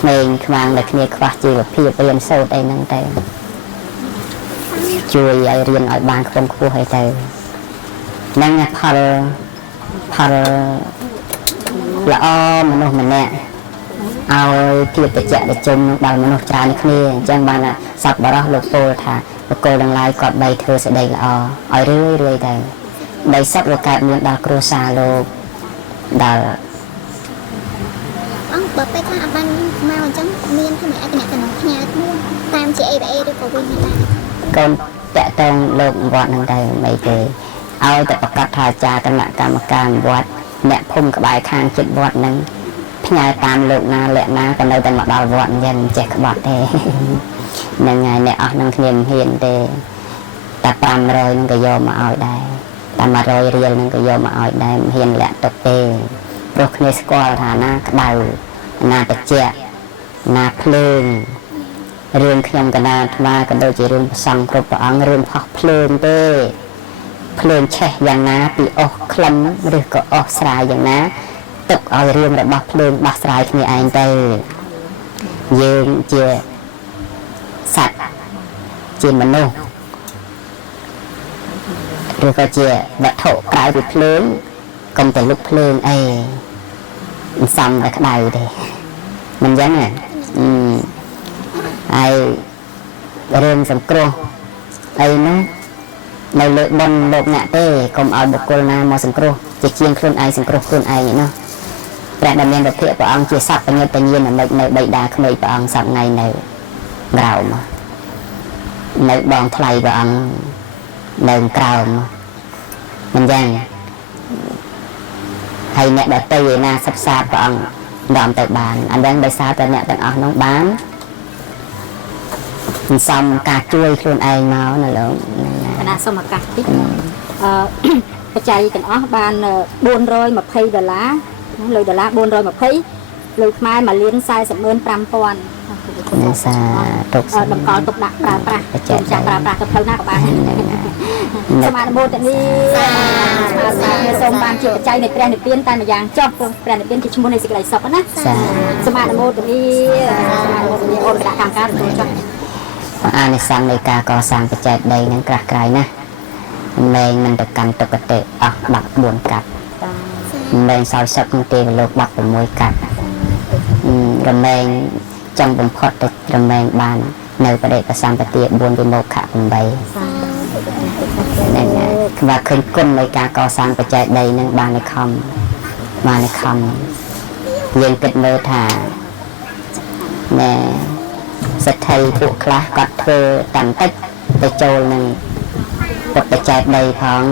ក្មេងខ្មាំងតែគ្នាខ្វះជីវភាពរៀនសូត្រអីហ្នឹងទៅជួយឲ្យរៀនឲ្យបានខ្ពង់ខ្ពស់អីទៅហ្នឹងផលល្អមនុស្សម្នាក់ឲ្យភាពបច្ចៈប្រជុំដល់មនុស្សច្រើនគ្នាអញ្ចឹងបានសពបរោះលោកពោលថាបុគ្គលទាំងឡាយគាត់បីធ្វើសេចក្តីល្អឲ្យរឿយទៅដីសពវាកើតមានដល់គ្រួសារលោកដល់អង្គបើពេលខ្លះអត់បានមកអញ្ចឹងមានធ្វើឲ្យតំណផ្ញើខ្លួនតាមជា ABA ឬក៏វិញដែរកូនតាក់តងលោកវត្តហ្នឹងដែរមិនទេឲ្យតែប្រកាសថាអាចារ្យគណៈកម្មការវត្តអ្នកភូមិក្បែរខាងជិតវត្តហ្នឹងផ្ញើតាមលោកណាលក្ខណាក៏នៅតែមកដល់វត្តអញ្ចឹងចេះក្បត់ទេហ្នឹងហើយអ្នកអស់នឹងគ្នាមិនហ៊ានទេតែ500ហ្នឹងក៏យកមកឲ្យដែរតែ100រៀលហ្នឹងក៏យកមកឲ្យដែរមិនហ៊ានលាក់ទុកទេព្រោះគ្នាស្គាល់ថាណាក្តៅណាត្រជាក់ណាភ្លើងរឿងខ្ញុំកណាអាត្មាក៏ដូចជារឿងប្រសង់គ្រប់ព្រះអង្គរឿងផុសភ្លើងទេភ្លើងឆេះយ៉ាងណាពីអស់ក្លឹមឬក៏អស់ស្រាយយ៉ាងណាទុកឲ្យរឿងរបស់ភ្លើងដោះស្រាយគ្នាឯងទៅយើងជាសត្វជាមនុស្សឬក៏ជាវត្ថុក្រៅពីភ្លើងកុំតែលុបភ្លើងអីសំតែក្តៅទេមិនចឹងទេហើយរឿងសង្គ្រោះអីនោះនៅលើបនលោកអ្នកទេកុំឲ្យបុគ្គលណាមកសង្គ្រោះជាជាងខ្លួនឯងសង្គ្រោះខ្លួនឯងឯណោះព្រះដែលមានវិភាកព្រះអង្គជាសត្វបញ្ញាបញ្ញានៅបៃតាក្មេងព្រះអង្គសប្ងៃនៅក្រោមនៅបងថ្លៃព្រះអង្គនៅក្រោមមិនចឹងហើយអ្នកដទៃឯណាសិក្សាព្រះអង្គនាំទៅបានអញ្ចឹងដោយសារតែអ្នកទាំងអស់នោះបានសំការជួយខ្លួនឯងមកណាលោកគណៈសូមឱកាសតិចបច្ច័យទាំងអស់បាន$420លុយដុល្លារ420លុយខ្មែរ1,40,500,000អ្នកសាទុកតម្កល់ទុកដាក់ប្រើប្រាស់ចាស់ប្រើប្រាស់ទៅផ្លូវណាក៏បានសូមអនុមោទនាសូមបានជាបច្ច័យនៃព្រះនិព្វានតែម្យ៉ាងចុះព្រះនិព្វានជាឈ្មោះនៃសេចក្តីសុខណាសូមអនុមោទនាអូនគណៈកម្មការទទួលចុះអានិសង្ឃនៃការកសាងបច្ច័យដីនឹងក្រាស់ក្រៃណាស់មិនទៅកាន់ទុគតិអស់14កាត់មិនសោយសឹកនឹងទេវលោក16កាត់រមែងចង់បំផុតទៅរមែងបាននៅបដិបសម្បទា4វិមោខៈ8ហ្នឹងហើយខ្វះឃើញគុណនៃការកសាងបច្ច័យដីនឹងបានខំយើងគិតមើលថាណែសិទ្ធិពួកខ្លះគាត់ធ្វើតាំងតិចទៅចូលនឹងពុទ្ធបច្ច័យដីផង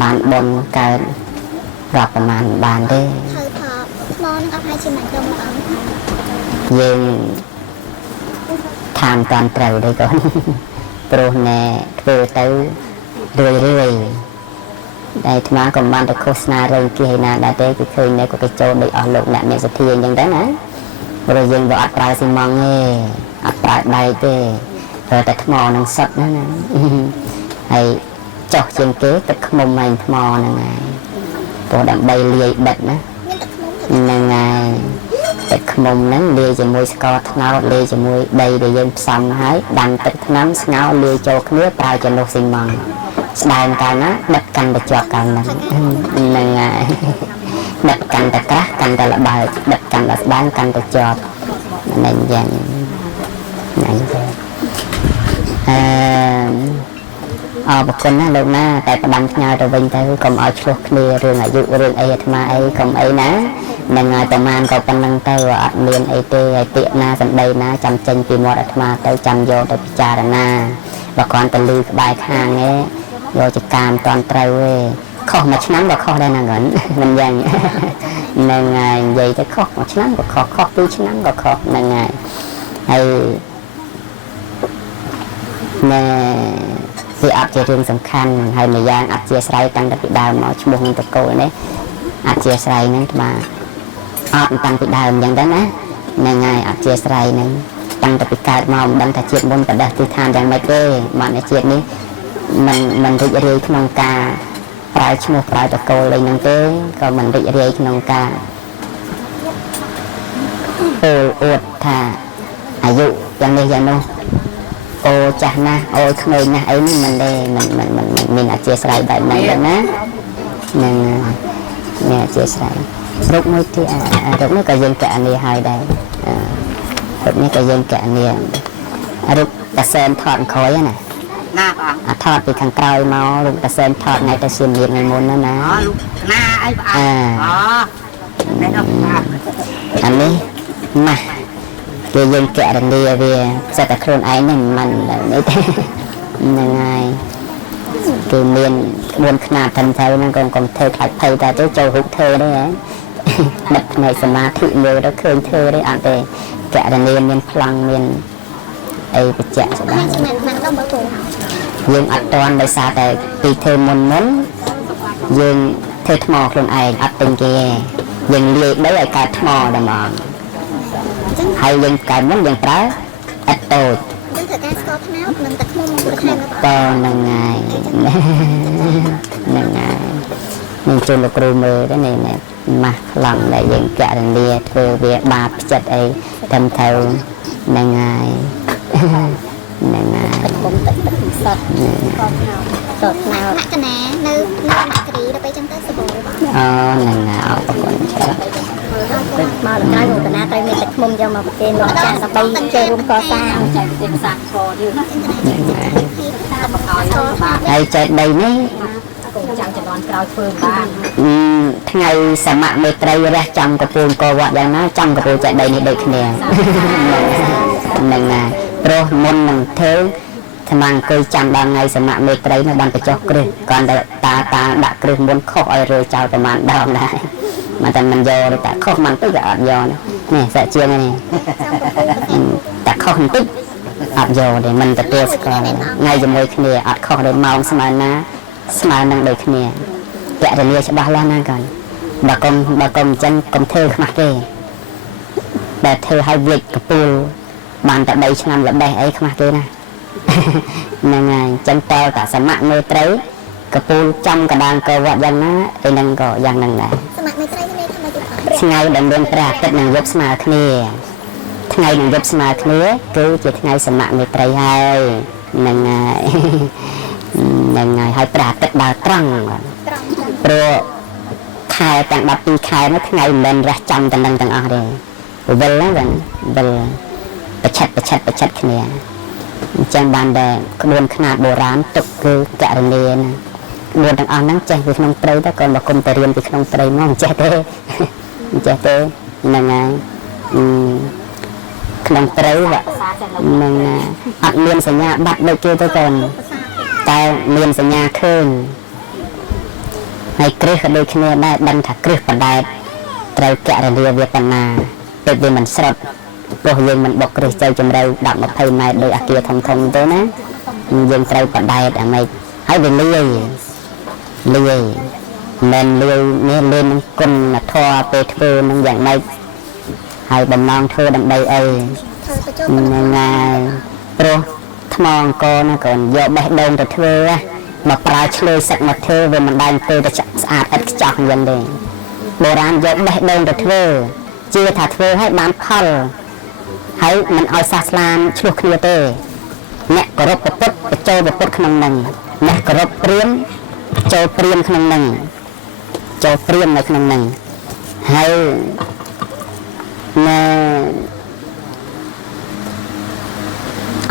បានបុណ្យកើតរាប់ប្រមាណបានទេហើយថតថ្មនឹងអត់ឲ្យជាមិនទៅមកអង្គយើងតាមតាន់ត្រូវទេកូនព្រោះណែធ្វើទៅរឿយតែអាត្មាក៏បានទៅឃោសនារឿងគេណាដែរទេគឺឃើញតែក៏ចូលដូចអស់លោកអ្នកមានសទ្ធាអញ្ចឹងទៅណាព្រោះយើងវាអត់ប្រើស៊ីម៉ង់ទេអត់ប្រើដែកទេប្រើតែថ្មនឹងសុទ្ធណាហើយចុះជាងគេទឹកខ្មុំឯងថ្មហ្នឹងហើយព្រោះដើម្បីលាយបិទណាហ្នឹងហើយទឹកខ្មុំហ្នឹងលាយជាមួយស្ករត្នោតលាយជាមួយដីដែលយើងផ្សំហើយដាំទឹកថ្នាំស្ងោរលាយចូលគ្នាប្រើចន្លោះស៊ីម៉ង់ស្ដែងកាលណាបិទកាន់តែជាប់កាលហ្នឹងហ្នឹងហើយបិទកាន់តែក្រាស់កាន់តែល្បើកបិទកាន់តែស្ដែងកាន់តែជាប់ហ្នឹងយ៉ាងហ្នឹងទៅអរគុណណាលោកណាតែផ្ដាំផ្ញើទៅវិញទៅកុំឲ្យឆ្លោះគ្នារឿងអាយុរឿងអីអាត្មាអីកុំអីណានឹងឲ្យប្រមាណក៏ប៉ុណ្្នឹងទៅអត់មានអីទេឲ្យពាក្យណាសម្ដីណាចាំចេញពីមាត់អាត្មាទៅចាំយកទៅពិចារណាបើគ្រាន់តែលឺក្បែរខាងទេយកចកាមតន់ត្រូវទេខុសមួយឆ្នាំក៏ខុសដែរណាគាត់មិនយ៉ាងហ្នឹងហើយនិយាយទៅខុសមួយឆ្នាំក៏ខុស2ឆ្នាំក៏ខុសហ្នឹងហើយហើយណែវាអត់ជារឿងសំខាន់ហើយម្យ៉ាងអធិស្ឋានតាំងពីដើមមកឈ្មោះនឹងតកូលនេះអធិស្ឋានហ្នឹងបាទអត់តាំងពីដើមអញ្ចឹងទៅណាហ្នឹងហើយអធិស្ឋានហ្នឹងតាំងពីកើតមកមិនដឹងថាជាតិមុនបដិទិដ្ឋានយ៉ាងម៉េចទេមកនៅជាតិនេះមិនរីករាយក្នុងការប្រើឈ្មោះប្រើតកូលអីហ្នឹងទេក៏មិនរីករាយក្នុងការ ពលអួតថាអាយុយ៉ាងនេះយ៉ាងនោះអូចាស់ណាស់អូក្មេងណាស់អីនេះមិនទេមិនមានអធិស្ឋានបែបហ្នឹងទេណានឹងមានអធិស្ឋានរូបមួយទីរូបនេះក៏យើងកណនីហើយដែររូបនេះក៏យើងកណនីរូបតាសែនថតក្រោយណាណាបងអាថតពីខាងក្រោយមករូបតាសែនថតថ្ងៃទៅសៀមរាបថ្ងៃមុនណារូបណាអីបងនេះអានេះម៉ាស់គឺយើងកណនីវាសិតតែខ្លួនឯងនេះមិននេះទេហ្នឹងហើយគឺមានក្បួនខ្នាតត្រឹមត្រូវហ្នឹងកុំធ្វើខ្លាចភ័យតែទៅចូលរូបធ្វើទេហ៎ដឹកផ្នែកសមាធិមើលទៅឃើញធ្វើទេអត់ទេកណនីមានប្លង់មានអីបច្ចៈច្បាស់យើងអត់តន់ដោយសារតែពីធ្វើមុនយើងធ្វើថ្មខ្លួនឯងអត់ទិញគេយើងលាយដីឲ្យកើតថ្មតែហ្មងហើយយើងកើតមុនយើងប្រើឥដ្ឋតូចយើងធ្វើការស្ករត្នោតនិងទឹកឃ្មុំមកបន្ថែមទៅហ្នឹងហើយនឹងជួយលោកគ្រូមើលទៅនេះម៉ាស់ខ្លាំងដែលយើងកណនីធ្វើវាបាបចិត្តអីត្រឹមត្រូវហ្នឹងហើយហ្នឹងហើយគុំទឹកសុទ្ធសុទ្ធណៅកណានៅណាគ្រីដល់ពេលចឹងទៅសបោអូហ្នឹងហើយអរគុណច្រើនមកដល់រកណាត្រូវមានទឹកឃ្មុំយកមកប្រគេនលោកចាស់ដើម្បីចូលរួមកសាងចែកផ្ទះសាកកយើងហើយចែកដីនេះកូនចាំចំនួនក្រោយធ្វើបានថ្ងៃសមៈមេត្រីរះចំកពូនកវត្តយ៉ាងណាចំកពូចែកដីនេះដូចគ្នាហ្នឹងហើយព្រោះមុននឹងធ្វើថ្មអង្គុយចាំដល់ថ្ងៃសមៈមេត្រីនៅបានបញ្ចុះគ្រឹះគាត់តាដាក់គ្រឹះមុនខុសឲ្យរើចោលប្រហែលដងដែរមកតែមិនយកតែខុសមិនទៅក៏អត់យកនេះសាក់ជាងនេះតែខុសបន្តិចអត់យកទេមិនទទួលស្គាល់ថ្ងៃជាមួយគ្នាអត់ខុសដោយម៉ោងស្មើណាស្មើនឹងដូចគ្នាកណនីច្បាស់លាស់ណាគាត់បើកុំអញ្ចឹងកុំធ្វើខ្មាស់ទេតែធ្វើឲ្យវិចកពូលបានតែ3ឆ្នាំល្បេះអីខ្មាស់ទេណាហ្នឹងហើយអញ្ចឹងតើតាសមៈមេត្រីកពូលចំកណ្ដាលកវត្តយ៉ាងណាឯហ្នឹងក៏យ៉ាងហ្នឹងដែរសមៈមេត្រីនេះថាម៉េចទៅថ្ងៃដែលមានព្រះអាទិត្យនឹងយប់ស្មើគ្នាថ្ងៃនឹងយប់ស្មើគ្នាគឺជាថ្ងៃសមៈមេត្រីហើយហ្នឹងហើយហើយព្រះអាទិត្យដើរត្រង់ព្រោះខែទាំង12ខែនោះថ្ងៃមិនរះចំទាំងនឹងទាំងអស់ទេវិលហ្នឹងវិលប្រឆិតគ្នាអញ្ចឹងបានតែក្បួនខ្នាតបុរាណទុកគឺកណនីណាក្បួនទាំងអស់ហ្នឹងចេះពីក្នុងព្រៃតែគាត់មកគុំទៅរៀនពីក្នុងព្រៃមកមិនចេះទេហ្នឹងហើយក្នុងព្រៃហ្នឹងអត់មានសញ្ញាបាត់ដូចគេទៅកូនតែមានសញ្ញាឃើញហើយគ្រឹះក៏ដូចគ្នាដែរដឹងថាគ្រឹះបដែតត្រូវកណនីវាបណ្ណាទៅវាមិនស្រុតព្រោះយើងមិនបុកគ្រឹះចូលជំរៅ10-20ម៉ែត្រដោយអាគារធំទៅណាយើងត្រូវបដែតអាម៉េចហើយវាលាយមិនលាយនេះលេងគុណធម៌ពេលធ្វើនឹងយ៉ាងម៉េចហើយបំណងធ្វើដើម្បីអីហ្នឹងហើយព្រោះថ្មអង្គរណាកូនយកបេះដូងទៅធ្វើមកប្រើឆ្លើយសឹកមកធ្វើវាមិនដែលធ្វើទៅស្អាតឥតខ្ចោះយ៉ាងទេបុរាណយកបេះដូងទៅធ្វើជឿថាធ្វើឲ្យបានផលហើយមិនឲ្យសាសនាឆ្លោះគ្នាទេអ្នកគោរពពុទ្ធបញ្ចូលពុទ្ធក្នុងនឹងអ្នកគោរពព្រាហ្មណ៍ចូលព្រាហ្មណ៍ក្នុងនឹងចូលព្រាហ្មណ៍នៅក្នុងនឹងហើយ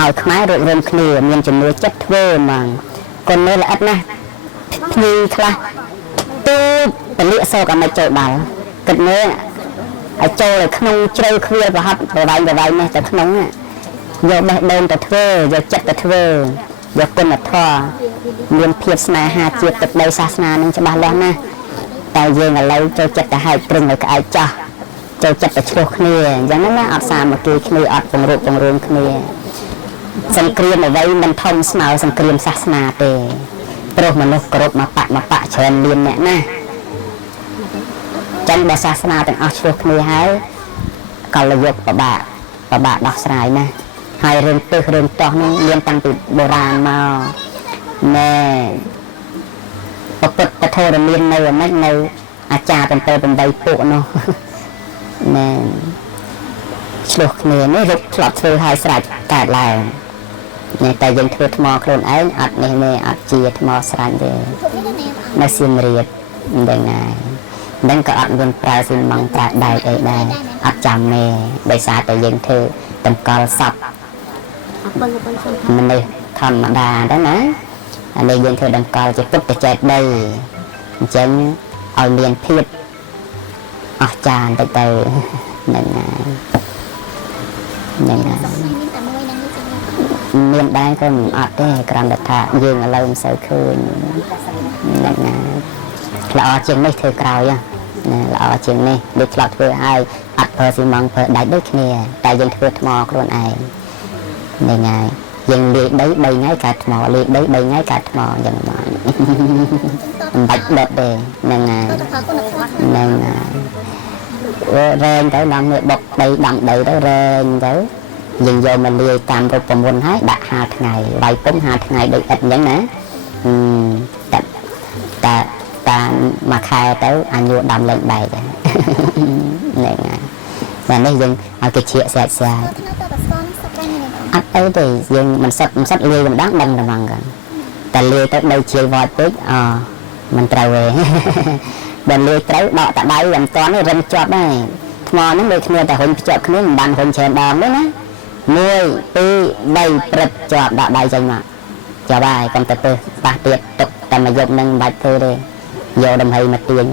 ឲ្យខ្មែររួបរวมគ្នាមានជំនឿចិត្តធ្វើហ្មងកូនមើលល្អិតណាស់ភ្ញីខ្លះទូពលាកសោកអាមិនចូលដល់គិតមើលឲ្យចូលនៅក្នុងជ្រៅគ្វាលប្រហែលប្រវែងនេះទៅក្នុងយកបេះដូងទៅធ្វើយកចិត្តទៅធ្វើយកគុណធម៌មានភាពស្នេហាជាតិទឹកដីសាសនានឹងច្បាស់លាស់ណាស់តែយើងឥឡូវចូលចិត្តទៅហែកព្រឹងឲ្យក្អែកចាស់ចូលចិត្តទៅឆ្លោះគ្នាអញ្ចឹងណាអត់សាមគ្គីគ្នាអត់ពង្រួមគ្នាសង្គ្រាមអ្វីមិនធំស្មើសង្គ្រាមសាសនាទេព្រោះមនុស្សគ្រប់មកបកច្រើនមានអ្នកណាចឹងបើសាសនាទាំងអស់ឆ្លោះគ្នាហើយកលយុគពិបាកដោះស្រាយណាហើយរឿងទិសរឿងតោះនោះមានតាំងពីបុរាណមកណែពុទ្ធពធរមាននៅអាម៉េចនៅអាចារ្យ7 8ពួកនោះណែ ឆ្លោះគ្នានេះរឹកឆ្លប់ធ្វើឲ្យស្រេចកើតឡើងនេះតែយើងធ្វើថ្មខ្លួនឯងអត់នេះនេះអត់ជាថ្មស្រាញ់ទេនៅសៀមរាបដឹងហើយនឹងក៏អត់មានប្រើស៊ីម៉ងប្រើដែកអីដែរអត់ចាំទេដោយសារតែយើងធ្វើតម្កល់សពមនុស្សធម្មតាដែរណាអានេះយើងធ្វើតម្កល់ជាពុទ្ធចេតីអញ្ចឹងឲ្យមានភាពអស្ចារ្យទៅហ្នឹងហើយមានដែរក៏មិនអត់ទេគ្រាន់តែថាយើងឥឡូវមិនសូវឃើញហ្នឹងហើយល្អជាងនេះធ្វើក្រោយណាល្អជាងនេះដូចឆ្លាប់ធ្វើឲ្យអត់ប្រើស៊ីម៉ងប្រើដាច់ដូចគ្នាតែយើងធ្វើថ្មខ្លួនឯងហ្នឹងហើយយើងលាយដី3ថ្ងៃកាត់ថ្មលាយដី3ថ្ងៃកាត់ថ្មអញ្ចឹងមកមិនបាច់ដុតទេហ្នឹងហើយហ្នឹងហើយរែងទៅដល់នេះបុកដីដាំដីទៅរែងទៅយើងយកមកលាយតាមរូបមន្តហើយដាក់5ថ្ងៃវាយពុំ5ថ្ងៃដូចឥតអញ្ចឹងណាតាមួយខែទៅអាយុដាំលេងបែកហ្នឹងហើយតែនេះយើងឲ្យគេជាស្អាតស្អាតអត់អីទេយើងមិនសិតលាយម្ដងដឹងតែហ្មងតែលាយទៅដីជាវត្តពេកមិនត្រូវទេបើលាយត្រូវដកតដៃមិនតាន់ទេរឹងជាប់ដែរថ្មហ្នឹងដូចគ្នាតែរុញភ្ជាប់គ្នាមិនបានរុញច្រើនដងទេណា1 2 3ព្រឹបជាប់ដាក់ដៃចេញមកចាប់ហើយកុំទៅពើប៉ះទៀតទុកតែមកយកនឹងមិនបាច់ធ្វើទេយកដំហីមកទាញ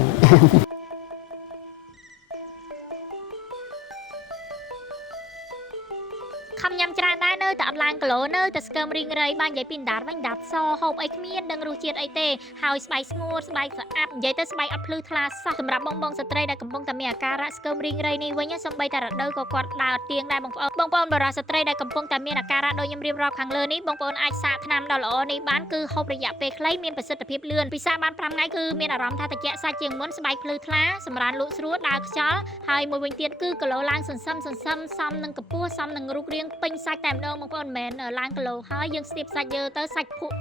ខំញ៉ាំច្រើនដែរនៅតែអត់ឡើងគីឡូនៅតែស្កើមរីងរៃបាននិយាយពីដាតវិញដាតសហូបអីគ្មានដឹងរសជាតិអីទេហើយស្បែកស្ងួតស្បែកស្អាប់និយាយទៅស្បែកអត់ភ្លឺថ្លាសោះសម្រាប់បងស្ត្រីដែលកំពុងតែមានអាការៈស្កើមរីងរៃនេះវិញសំបីតែរដូវក៏គាត់ដើរទៀងដែរបងប្អូនបរិសុទ្ធស្ត្រីដែលកំពុងតែមានអាការៈដូចខ្ញុំរៀបរាប់ខាងលើនេះបងប្អូនអាចសាកថ្នាំដ៏ល្អនេះបានគឺហូបរយៈពេលខ្លីមានប្រសិទ្ធភាពលឿនពិសាបាន5ថ្ងៃគឺមានអារម្មណ៍ថាត្រជាក់សាច់ជាងមុនស្បែកភ្លឺថ្លាសម្រានលក់ស្រួលដើរខ្យល់ហើយមួយវិញទៀតគឺគីឡូឡើងសន្សឹមសមនឹងកម្ពស់សមនឹងរូបរាងពេញសាច់តែម្ដងបងប្អូនមិនមែនឡើងគីឡូហើយយើងស្ទាបសាច់យើទៅសាច់ភក់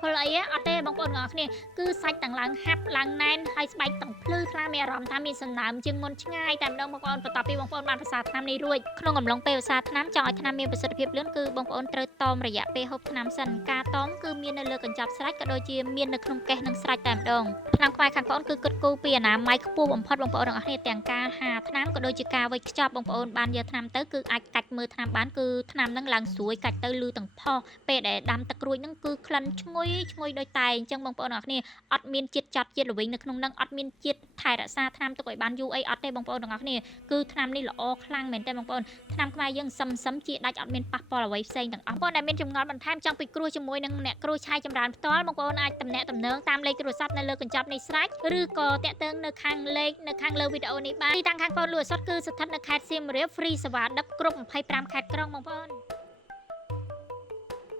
ភុលអីអត់ទេបងប្អូនទាំងអស់គ្នាគឺសាច់ទាំងឡើងហាប់ឡើងណែនហើយស្បែកទាំងភ្លឺថ្លាមានអារម្មណ៍ថាមានសំណើមជាងមុនឆ្ងាយតែម្ដងបងប្អូនបន្ទាប់ពីបងប្អូនបានប្រសាថ្នាំនេះរួចក្នុងកំឡុងពេលប្រសាថ្នាំចង់ឲ្យថ្នាំមានប្រសិទ្ធភាពលឿនគឺបងប្អូនត្រូវតមរយៈពេលហូបថ្នាំសិនការតមគឺមាននៅលើកញ្ចប់ស្រាច់ក៏ដូចជាមាននៅក្នុងកេសនិងស្រាច់តែម្ដងថ្នាំខ្មែរខាងបងប្អូនគឺគិតគូរពីអនាម័យខ្ពស់បំផុតបងប្អូនទាំងអស់គ្នាទាំងការហាថ្នាំក៏ដូចជាការវេចខ្ចប់បងប្អូនបានយកថ្នាំទៅគឺអាចកាច់មើលថ្នាំបានគឺថ្នាំនឹងឡើងស្រួយកាច់ទៅលឺទាំងផុសពេលដែលដាំទឹកក្រួយនឹងគឺក្លិនឈ្ងុយដូចតែអញ្ចឹងបងប្អូនទាំងអស់គ្នាអត់មានជាតិចត់ជាតិល្វីងនៅក្នុងនឹងអត់មានជាតិថែរក្សាថ្នាំទុកឲ្យបានយូរអីអត់ទេបងប្អូនទាំងអស់គ្នាគឺថ្នាំនេះល្អខ្លាំងមែនទេបងប្អូនថ្នាំខ្មែរយើងសឹមជាដាច់អត់មានប៉ះពាល់អ្វីផ្សេងទាំងអស់បងប្អូនដែលមានចម្ងល់បន្ថែមចង់ពិគ្រោះជាមួយនឹងអ្នកគ្រូឆាយចម្រើនផ្ទាល់បងប្អូនអាចទំនាក់ទំនងតាមលេខទូរស័ព្ទនៅលើកញ្ចប់នេះស្រេចឬក៏តាក់ទងនៅខាងលេខនៅខាងលើវីដេអូនេះបានទីតាំងខាងបងលក់សុទ្ធគឺស្ថិតនៅខេត្តសៀមរាបហ្វ្រីសេវាដឹកគ្រប់25ខេត្តក្រុងបងប្អូន